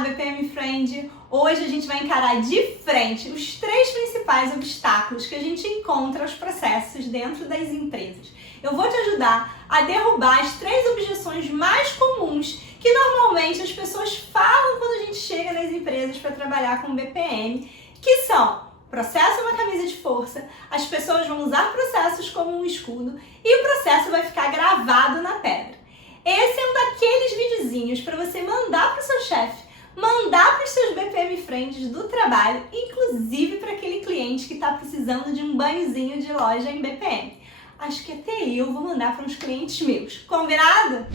BPM Friend! Hoje a gente vai encarar de frente os 3 principais obstáculos que a gente encontra aos processos dentro das empresas. Eu vou te ajudar a derrubar as 3 objeções mais comuns que normalmente as pessoas falam quando a gente chega nas empresas para trabalhar com BPM, que são: processo é uma camisa de força, as pessoas vão usar processos como um escudo e o processo vai ficar gravado na pedra. Esse é um daqueles videozinhos para você mandar para o seu chefe, mandar para os seus BPM Friends do trabalho, inclusive para aquele cliente que está precisando de um banhozinho de loja em BPM. Acho que até eu vou mandar para uns clientes meus. Combinado?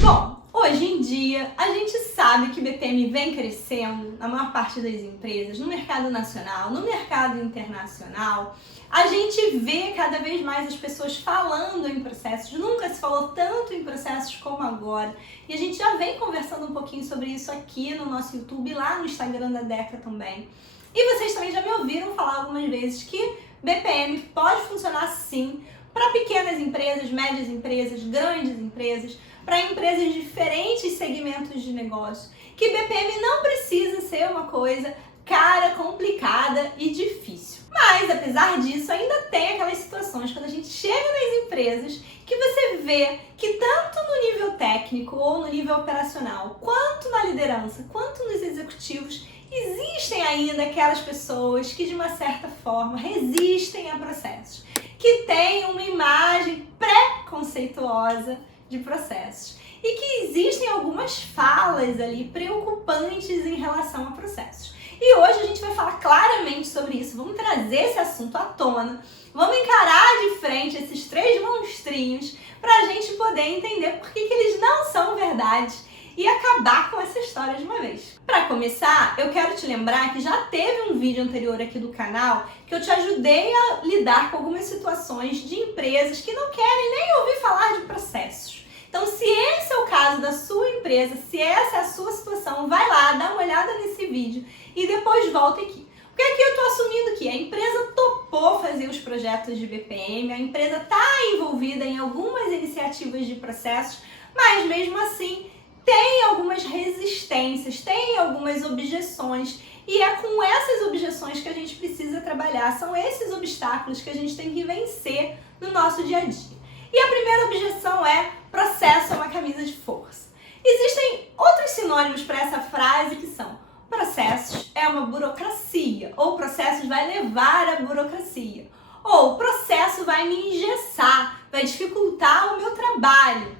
Bom, hoje em dia a gente sabe que BPM vem crescendo na maior parte das empresas, no mercado nacional, no mercado internacional. A gente vê cada vez mais as pessoas falando em processos, nunca se falou tanto em processos como agora. E a gente já vem conversando um pouquinho sobre isso aqui no nosso YouTube e lá no Instagram da Deca também. E vocês também já me ouviram falar algumas vezes que BPM pode funcionar sim para pequenas empresas, médias empresas, grandes empresas, para empresas de diferentes segmentos de negócio, que BPM não precisa ser uma coisa cara, complicada e difícil. Mas, apesar disso, ainda tem aquelas situações quando a gente chega nas empresas que você vê que tanto no nível técnico ou no nível operacional, quanto na liderança, quanto nos executivos, existem ainda aquelas pessoas que, de uma certa forma, resistem a processos, que têm uma imagem pré-conceituosa de processos e que existem algumas falas ali preocupantes em relação a processos. E hoje a gente vai falar claramente sobre isso, vamos trazer esse assunto à tona, vamos encarar de frente esses 3 monstrinhos para a gente poder entender por que eles não são verdade e acabar com essa história de uma vez. Para começar, eu quero te lembrar que já teve um vídeo anterior aqui do canal que eu te ajudei a lidar com algumas situações de empresas que não querem nem ouvir falar de processos. Então, se esse é o caso da sua empresa, se essa é a sua situação, vai lá, dá uma olhada nesse vídeo e depois volta aqui. Porque aqui eu estou assumindo que a empresa topou fazer os projetos de BPM, a empresa está envolvida em algumas iniciativas de processos, mas mesmo assim tem algumas resistências, tem algumas objeções, e é com essas objeções que a gente precisa trabalhar, são esses obstáculos que a gente tem que vencer no nosso dia a dia. E a primeira objeção é: processo é uma camisa de força. Existem outros sinônimos para essa frase que são: processos é uma burocracia, ou processos vai levar à burocracia, ou processo vai me engessar, vai dificultar o meu trabalho.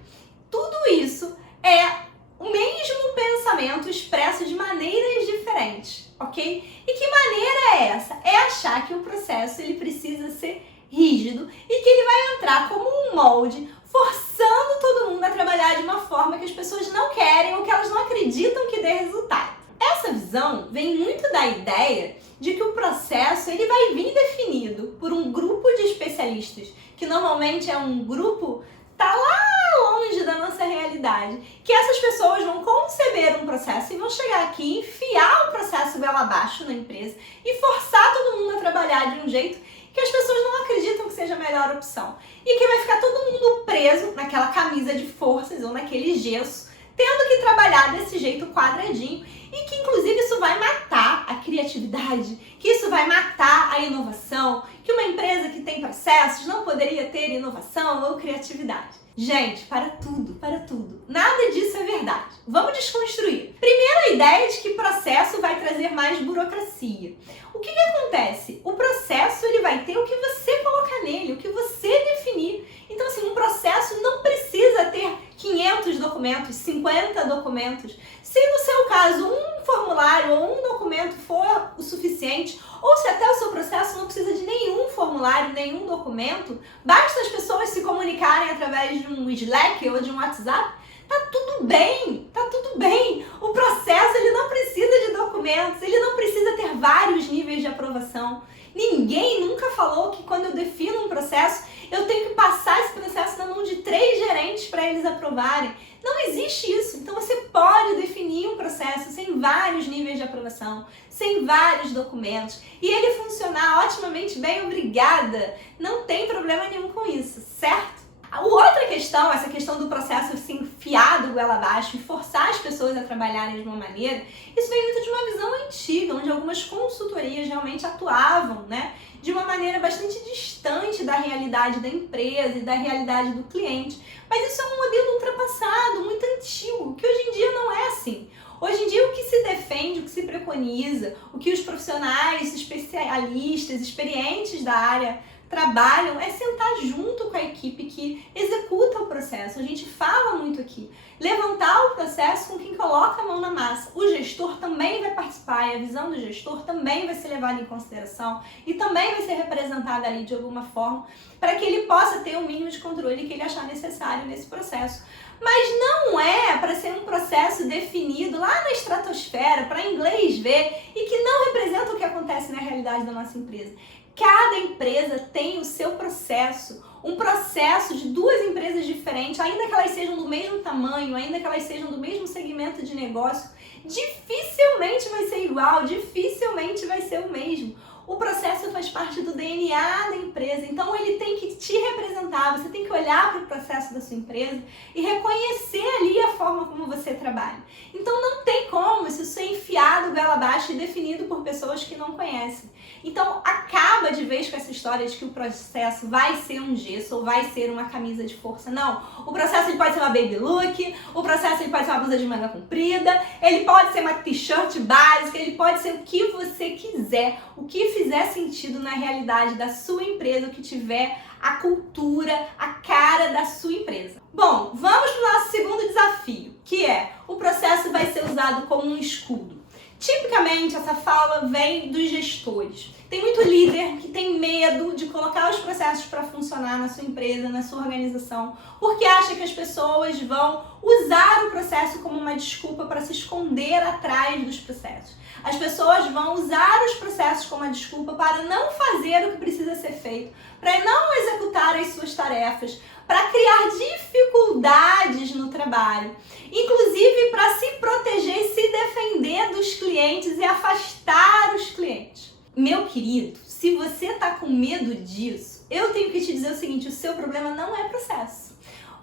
Tudo isso é o mesmo pensamento expresso de maneiras diferentes, ok? E que maneira é essa? É achar que o processo ele precisa ser rígido e que ele vai entrar como um molde, forçando todo mundo a trabalhar de uma forma que as pessoas não querem ou que elas não acreditam que dê resultado. Essa visão vem muito da ideia de que o processo ele vai vir definido por um grupo de especialistas, que normalmente é um grupo tá lá longe da nossa realidade, que essas pessoas vão conceber um processo e vão chegar aqui, enfiar o processo goela abaixo na empresa e forçar todo mundo a trabalhar de um jeito que as pessoas não acreditam que seja a melhor opção. E que vai ficar todo mundo preso naquela camisa de forças ou naquele gesso, tendo que trabalhar desse jeito quadradinho, e que inclusive isso vai matar a criatividade, que isso vai matar a inovação, que uma empresa que tem processos não poderia ter inovação ou criatividade. Gente, para tudo, para tudo. Nada disso é verdade. Vamos desconstruir. Primeiro, a ideia de que processo vai trazer mais burocracia. O que acontece? O processo ele vai ter o que você colocar nele, o que você definir. Então, assim, um processo não precisa ter 500 documentos, 50 documentos. Se no seu caso um formulário ou um documento for o suficiente, ou se até o seu processo não precisa de nenhum formulário, nenhum documento, basta as pessoas se comunicarem através de um Slack ou de um WhatsApp, tá tudo bem, tá tudo bem. O processo ele não precisa de documentos, ele não precisa ter vários níveis de aprovação. Ninguém nunca falou que quando eu defino um processo, eu tenho que passar esse processo na mão de 3 gerentes para eles aprovarem. Não existe isso. Então você pode definir um processo sem vários níveis de aprovação, sem vários documentos, e ele funcionar otimamente bem, obrigada. Não tem problema nenhum com isso, certo? A outra questão essa questão do processo se enfiar do goela abaixo e forçar as pessoas a trabalharem de uma maneira, isso vem muito de uma visão antiga, onde algumas consultorias realmente atuavam, né, de uma maneira bastante distante da realidade da empresa e da realidade do cliente. Mas isso é um modelo ultrapassado, muito antigo, que hoje em dia não é assim. Hoje em dia o que se defende, o que se preconiza, o que os profissionais, especialistas, experientes da área trabalham é sentar junto com a equipe que executa o processo. A gente fala muito aqui. Levantar o processo com quem coloca a mão na massa. O gestor também vai participar e a visão do gestor também vai ser levada em consideração e também vai ser representada ali de alguma forma para que ele possa ter o mínimo de controle que ele achar necessário nesse processo. Mas não é para ser um processo definido lá na estratosfera, para inglês ver e que não representa o que acontece na realidade da nossa empresa. Cada empresa tem o seu processo, um processo de duas empresas diferentes, ainda que elas sejam do mesmo tamanho, ainda que elas sejam do mesmo segmento de negócio, dificilmente vai ser igual, dificilmente vai ser o mesmo. O processo faz parte do DNA da empresa, então ele tem que te representar, você tem que olhar para o processo da sua empresa e reconhecer ali a forma como você trabalha. Então não tem como isso ser enfiado goela abaixo e definido por pessoas que não conhecem. Então acaba de vez com essa história de que o processo vai ser um gesso ou vai ser uma camisa de força. Não, o processo ele pode ser uma baby look, o processo ele pode ser uma blusa de manga comprida, ele pode ser uma t-shirt básica, ele pode ser o que você quiser, o que fizer sentido na realidade da sua empresa, o que tiver a cultura, a cara da sua empresa. Bom, vamos para o nosso segundo desafio, que é o processo vai ser usado como um escudo. Tipicamente, essa fala vem dos gestores. Tem muito líder que tem medo de colocar os processos para funcionar na sua empresa, na sua organização, porque acha que as pessoas vão usar o processo como uma desculpa para se esconder atrás dos processos. As pessoas vão usar os processos como uma desculpa para não fazer o que precisa ser feito, para não executar as suas tarefas, para criar dificuldades no trabalho, inclusive para se proteger e se defender dos clientes e afastar os clientes. Meu querido, se você está com medo disso, eu tenho que te dizer o seguinte, o seu problema não é processo.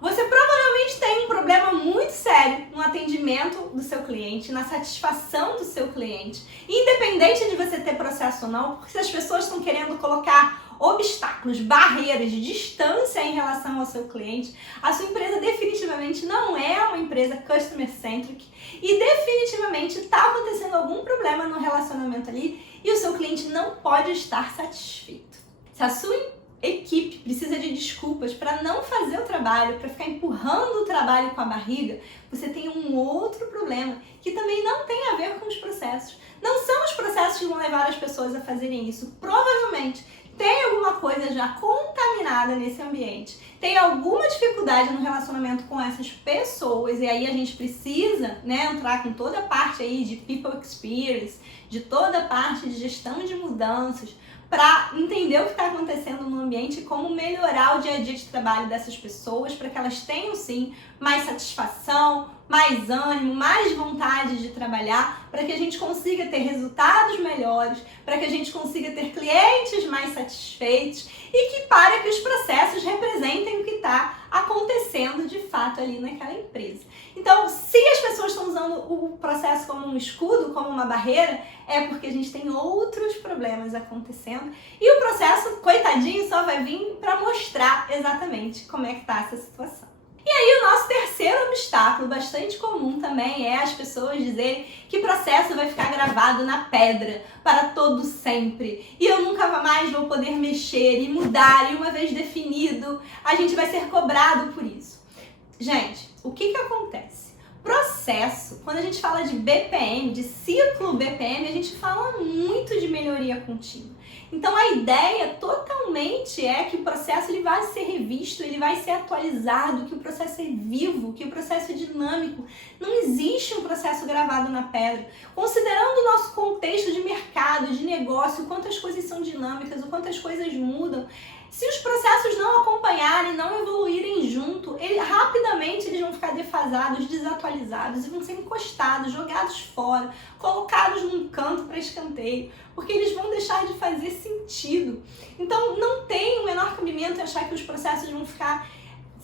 Você provavelmente tem um problema muito sério no atendimento do seu cliente, na satisfação do seu cliente, independente de você ter processo ou não, porque se as pessoas estão querendo colocar obstáculos, barreiras de distância em relação ao seu cliente, a sua empresa definitivamente não é uma empresa customer-centric e definitivamente está acontecendo algum problema no relacionamento ali e o seu cliente não pode estar satisfeito. Se a sua equipe precisa de desculpas para não fazer o trabalho, para ficar empurrando o trabalho com a barriga, você tem um outro problema que também não tem a ver com os processos. Não são os processos que vão levar as pessoas a fazerem isso. Provavelmente tem alguma coisa já contaminada nesse ambiente, tem alguma dificuldade no relacionamento com essas pessoas e aí a gente precisa, né, entrar com toda a parte aí de people experience, de toda a parte de gestão de mudanças, para entender o que está acontecendo no ambiente e como melhorar o dia a dia de trabalho dessas pessoas para que elas tenham sim mais satisfação, mais ânimo, mais vontade de trabalhar, para que a gente consiga ter resultados melhores, para que a gente consiga ter clientes mais satisfeitos e que para que os processos representem o que está acontecendo de fato ali naquela empresa. Então, se as pessoas estão usando o processo como um escudo, como uma barreira, é porque a gente tem outros problemas acontecendo e o processo, coitadinho, só vai vir para mostrar exatamente como é que está essa situação. E aí o nosso terceiro obstáculo, bastante comum também, é as pessoas dizerem que o processo vai ficar gravado na pedra para todo sempre. E eu nunca mais vou poder mexer e mudar, e uma vez definido, a gente vai ser cobrado por isso. Gente, o que acontece? Processo, quando a gente fala de BPM, de ciclo BPM, a gente fala muito de melhoria contínua. Então a ideia totalmente é que o processo ele vai ser revisto, ele vai ser atualizado, que o processo é vivo, que o processo é dinâmico. Não existe um processo gravado na pedra. Considerando o nosso contexto de mercado, de negócio, o quanto as coisas são dinâmicas, o quanto as coisas mudam, se os processos não acompanharem, não evoluírem junto, rapidamente eles vão ficar defasados, desatualizados e vão ser encostados, jogados fora, colocados num canto para escanteio, porque eles vão deixar de fazer sentido. Então não tem o menor cabimento achar que os processos vão ficar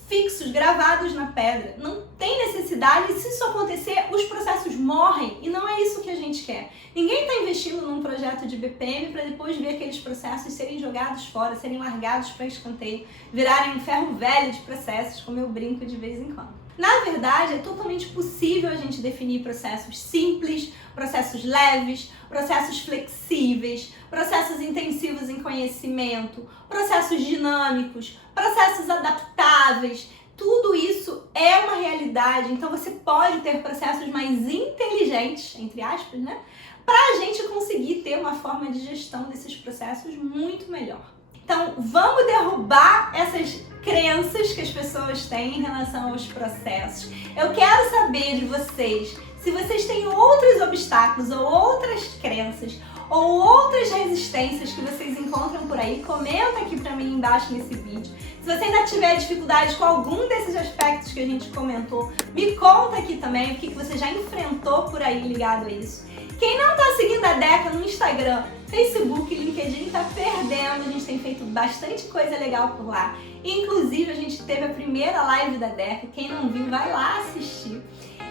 fixos, gravados na pedra. Não tem necessidade, e se isso acontecer, os processos morrem, e não é isso que a gente quer. Ninguém está investindo num projeto de BPM para depois ver aqueles processos serem jogados fora, serem largados para escanteio, virarem um ferro velho de processos, como eu brinco de vez em quando. Na verdade, é totalmente possível a gente definir processos simples, processos leves, processos flexíveis, processos intensivos em conhecimento, processos dinâmicos, processos adaptáveis. Tudo isso é uma realidade, então você pode ter processos mais inteligentes, entre aspas, né? Para a gente conseguir ter uma forma de gestão desses processos muito melhor. Então, vamos derrubar essas crenças que as pessoas têm em relação aos processos. Eu quero saber de vocês, se vocês têm outros obstáculos ou outras crenças ou outras resistências que vocês encontram por aí, comenta aqui pra mim embaixo nesse vídeo. Se você ainda tiver dificuldade com algum desses aspectos que a gente comentou, me conta aqui também o que você já enfrentou por aí ligado a isso. Quem não tá seguindo a Deca no Instagram, Facebook, LinkedIn, tá perdendo. A gente tem feito bastante coisa legal por lá. Inclusive, a gente teve a primeira live da Deca. Quem não viu, vai lá assistir.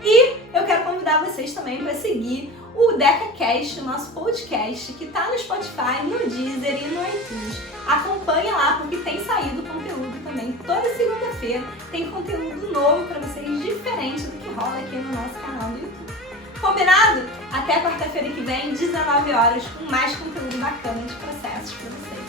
E eu quero convidar vocês também para seguir o DecaCast, o nosso podcast, que tá no Spotify, no Deezer e no iTunes. Acompanha lá, porque tem saído conteúdo também. Toda segunda-feira tem conteúdo novo para vocês, diferente do que rola aqui no nosso canal do YouTube. Combinado? Até quarta-feira que vem, 19 horas, com mais conteúdo bacana de processos para vocês.